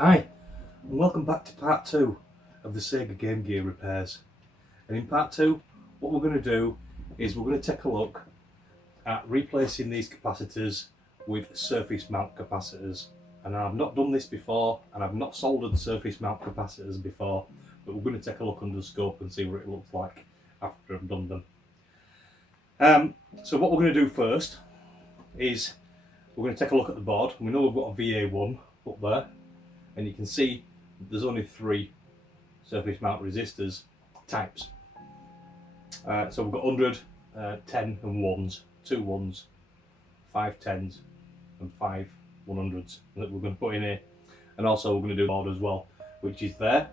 Hi, and welcome back to part 2 of the Sega Game Gear repairs. And in part 2, what we're going to do is we're going to take a look at replacing these capacitors with surface mount capacitors. And I've not done this before, and I've not soldered surface mount capacitors before, but we're going to take a look under the scope and see what it looks like after I've done them. So what we're going to do first is we're going to take a look at the board. We know we've got a VA1 up there, and you can see there's only 3 surface mount resistors types. So we've got 100, 10 and 1s, 2 1s, 5 10s and 5 100s that we're going to put in here. And also we're going to do the board as well, which is there.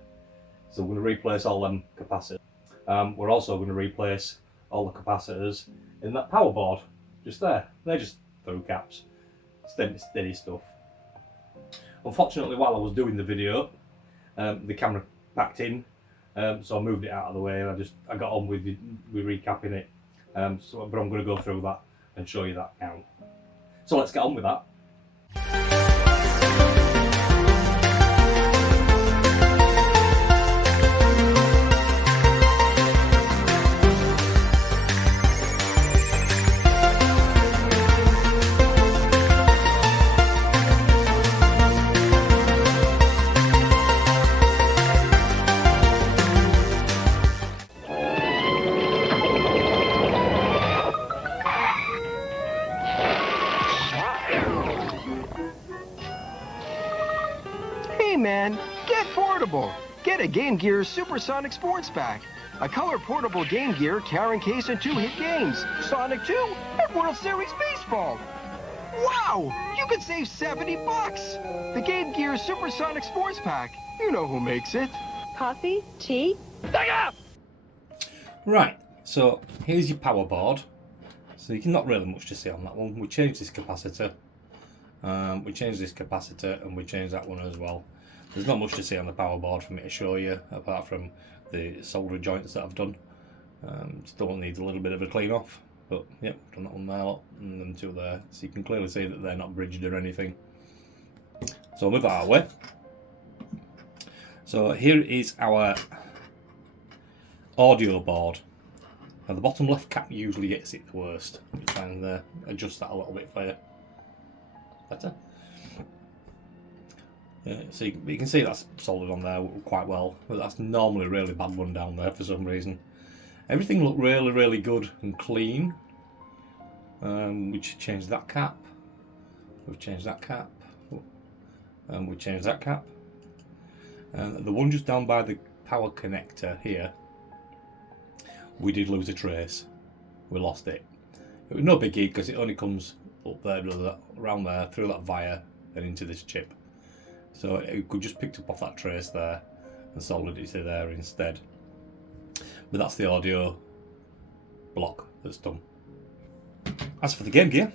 So we're going to replace all them capacitors. We're also going to replace all the capacitors in that power board, just there. They're just through caps, steady stuff. Unfortunately, while I was doing the video, the camera packed in, so I moved it out of the way and I got on with recapping it. But I'm going to go through that and show you that now. So let's get on with that. Hey man, get portable! Get a Game Gear Supersonic Sports Pack. A color portable Game Gear carrying case and 2 hit games, Sonic 2 and World Series Baseball. Wow! You could save 70 bucks! The Game Gear Supersonic Sports Pack. You know who makes it. Coffee? Tea? Right, so here's your power board. So you can not really much to see on that one. We changed this capacitor. We changed this capacitor and we changed that one as well. There's not much to see on the power board for me to show you, apart from the solder joints that I've done. Still needs a little bit of a clean off, but yep, done that one there and them 2 there. So you can clearly see that they're not bridged or anything. So I'll move that out of the way. So here is our audio board. Now the bottom left cap usually gets it the worst. Let me try and adjust that a little bit for you. Better. So you can see that's soldered on there quite well, but that's normally a really bad one down there for some reason. Everything looked really good and clean. We changed that cap. We've changed that cap. And we changed that cap. And the one just down by the power connector here, we did lose a trace. We lost it. It was no biggie because it only comes up there, around there, through that via and into this chip. So it could just picked up off that trace there and soldered it to there instead. But that's the audio block that's done. As for the Game Gear,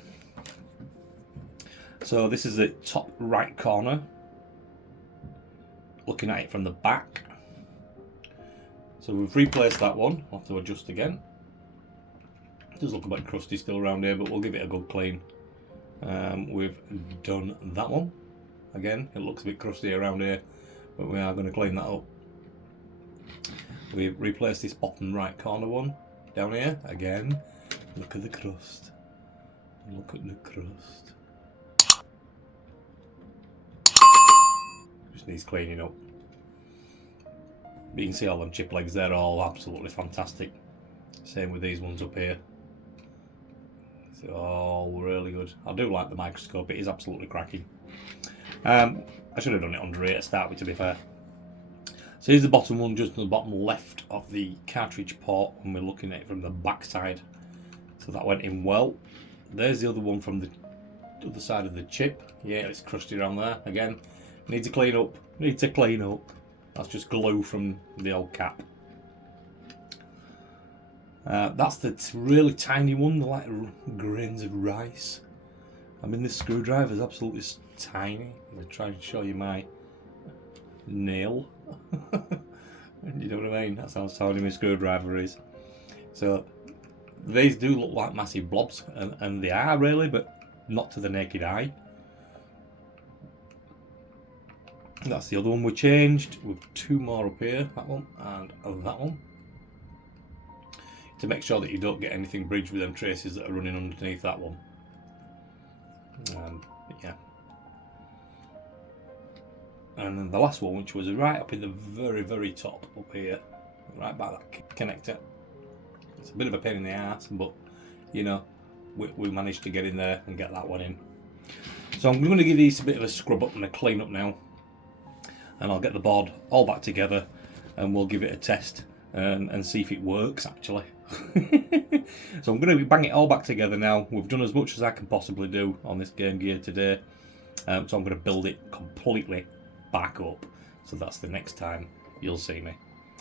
so this is the top right corner, looking at it from the back. So we've replaced that one. I'll have to adjust again. It does look a bit crusty still around here, but we'll give it a good clean. We've done that one. Again, it looks a bit crusty around here, but we are going to clean that up. We've replaced this bottom right corner one down here. Again, look at the crust. Look at the crust. Just needs cleaning up. You can see all them chip legs, they're all absolutely fantastic. Same with these ones up here. It's all really good. I do like the microscope, it is absolutely cracking. I should have done it under here to start with, to be fair. So here's the bottom one, just on the bottom left of the cartridge port when we're looking at it from the back side. So that went in well. There's the other one from the other side of the chip. Yeah, it's crusty around there. Again, needs to clean up. Needs to clean up. That's just glue from the old cap. That's the really tiny one, the like grains of rice. I mean, this screwdriver is absolutely tiny. I'm going to try and show you my nail. You know what I mean? That's how tiny my screwdriver is. So these do look like massive blobs, and they are really, but not to the naked eye. That's the other one we changed, with 2 more up here, that one and that one. To make sure that you don't get anything bridged with them traces that are running underneath that one. Yeah. And then the last one, which was right up in the very, very top up here, right by that connector. It's a bit of a pain in the ass, but you know, we managed to get in there and get that one in. So I'm going to give these a bit of a scrub up and a clean up now, and I'll get the board all back together and we'll give it a test and see if it works actually. So I'm going to bang it all back together now. We've done as much as I can possibly do on this Game Gear today, so I'm going to build it completely back up. So that's the next time you'll see me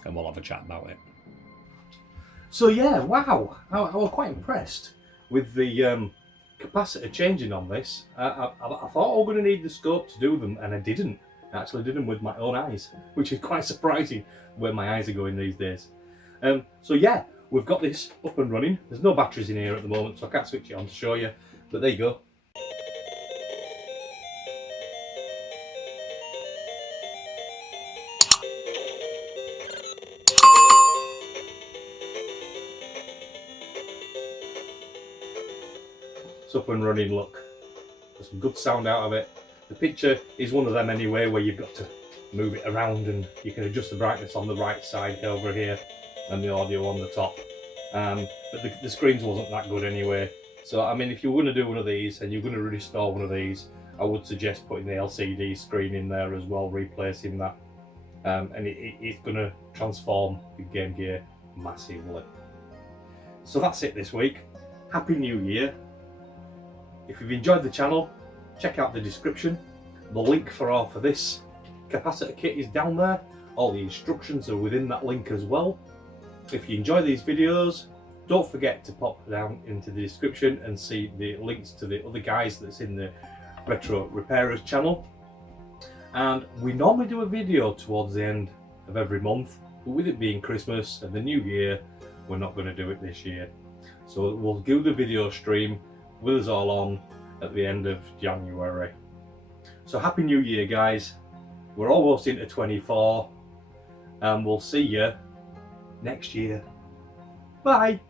and we'll have a chat about it. So yeah, wow, I was quite impressed with the capacitor changing on this. I thought I was going to need the scope to do them, and I didn't. I actually did them with my own eyes, which is quite surprising where my eyes are going these days. So yeah, we've got this up and running. There's no batteries in here at the moment, so I can't switch it on to show you, but there you go. It's up and running, look. There's some good sound out of it. The picture is one of them anyway, where you've got to move it around and you can adjust the brightness on the right side over here and the audio on the top. But the screens wasn't that good anyway. So I mean, if you're going to do one of these and you're going to restore one of these, I would suggest putting the LCD screen in there as well, replacing that. And it's going to transform the Game Gear massively. So that's it this week. Happy New Year. If you've enjoyed the channel, check out the description. The link for this capacitor kit is down there. All the instructions are within that link as well. If you enjoy these videos, don't forget to pop down into the description and see the links to the other guys that's in the Retro Repairers channel. And we normally do a video towards the end of every month, but with it being Christmas and the New Year, we're not going to do it this year. So we'll do the video stream with us all on at the end of January. So Happy New Year, guys. We're almost into 24 and we'll see you next year. Bye.